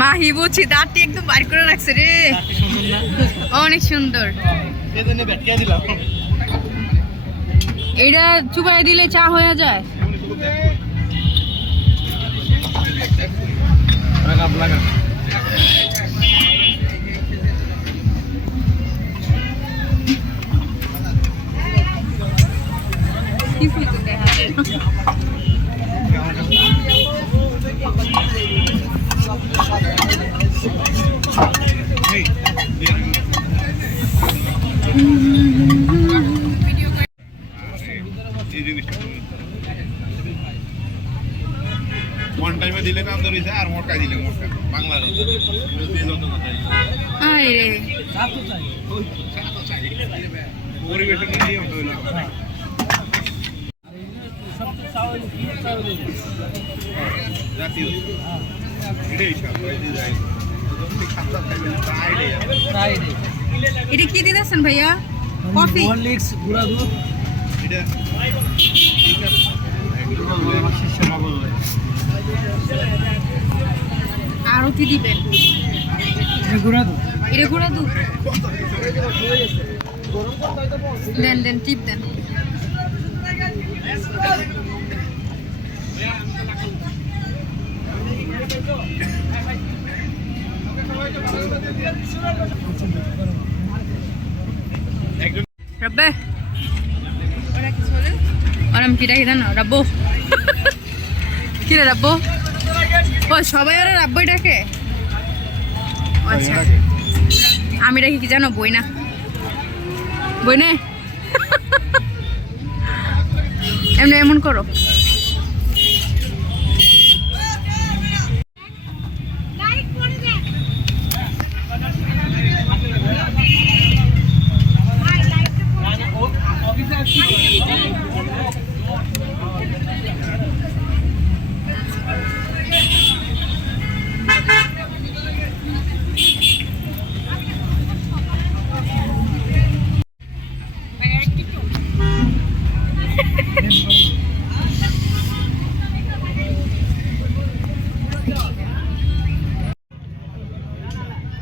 মাহি বুঝছি দাঁতটি একদম বার করে রাখছে রে। অনেক সুন্দর। এটা চুবাই দিলে চা হয়ে যায়। লাগা লাগা কি ফুল দেখা যায় ওয়ান টাইমে দিলে কাম ধরেছে আর মোটকা দিলে মোটকা। রে। পরিবেশন নিয়ে হইল জাতীয়। এটাই সব। এটা কি দিতেছেন ভাইয়া? কফি হরলিক্স গুড়া দুধ। এটা আরও কি দিবেন? গুড়া দুধ। এটা গুঁড়া দুধ। দেন দেন টিপ দেন। একজন রব্বে। ওর আমি কিটা কি জানো? রাব্বু। কি রে রাব্বু? ও, সবাই ওরা রাব্বই ডাকে? আচ্ছা। আমি ডাকি কি জানো? বই না বই নে এমনি এমন করো।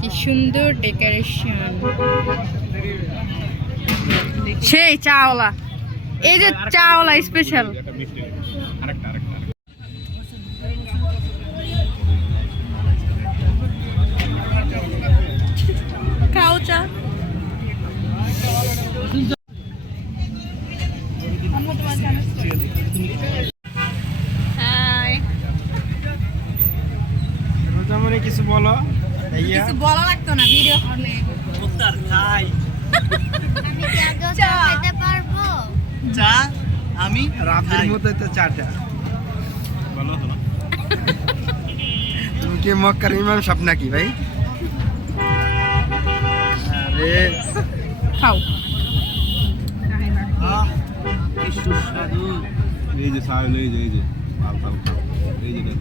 কি সুন্দর ডেকোরেশন। সেই চাওলা। এই যে চাওলা স্পেশাল খাও চা। মানে কিছু বলো। কিছু বলা লাগতো না ভিডিও করলে। উত্তর খাই। চা চা। আমি রাতের মধ্যে তো চাটা। ভালো তুমি কি মক্কার ইমাম সাহেব নাকি ভাই? আরে। খাও। আহ কি সুস্বাদু। এই যে সাহেব এই যে এই যে। লাল লাল এই যে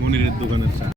মনিরের দোকানের চা।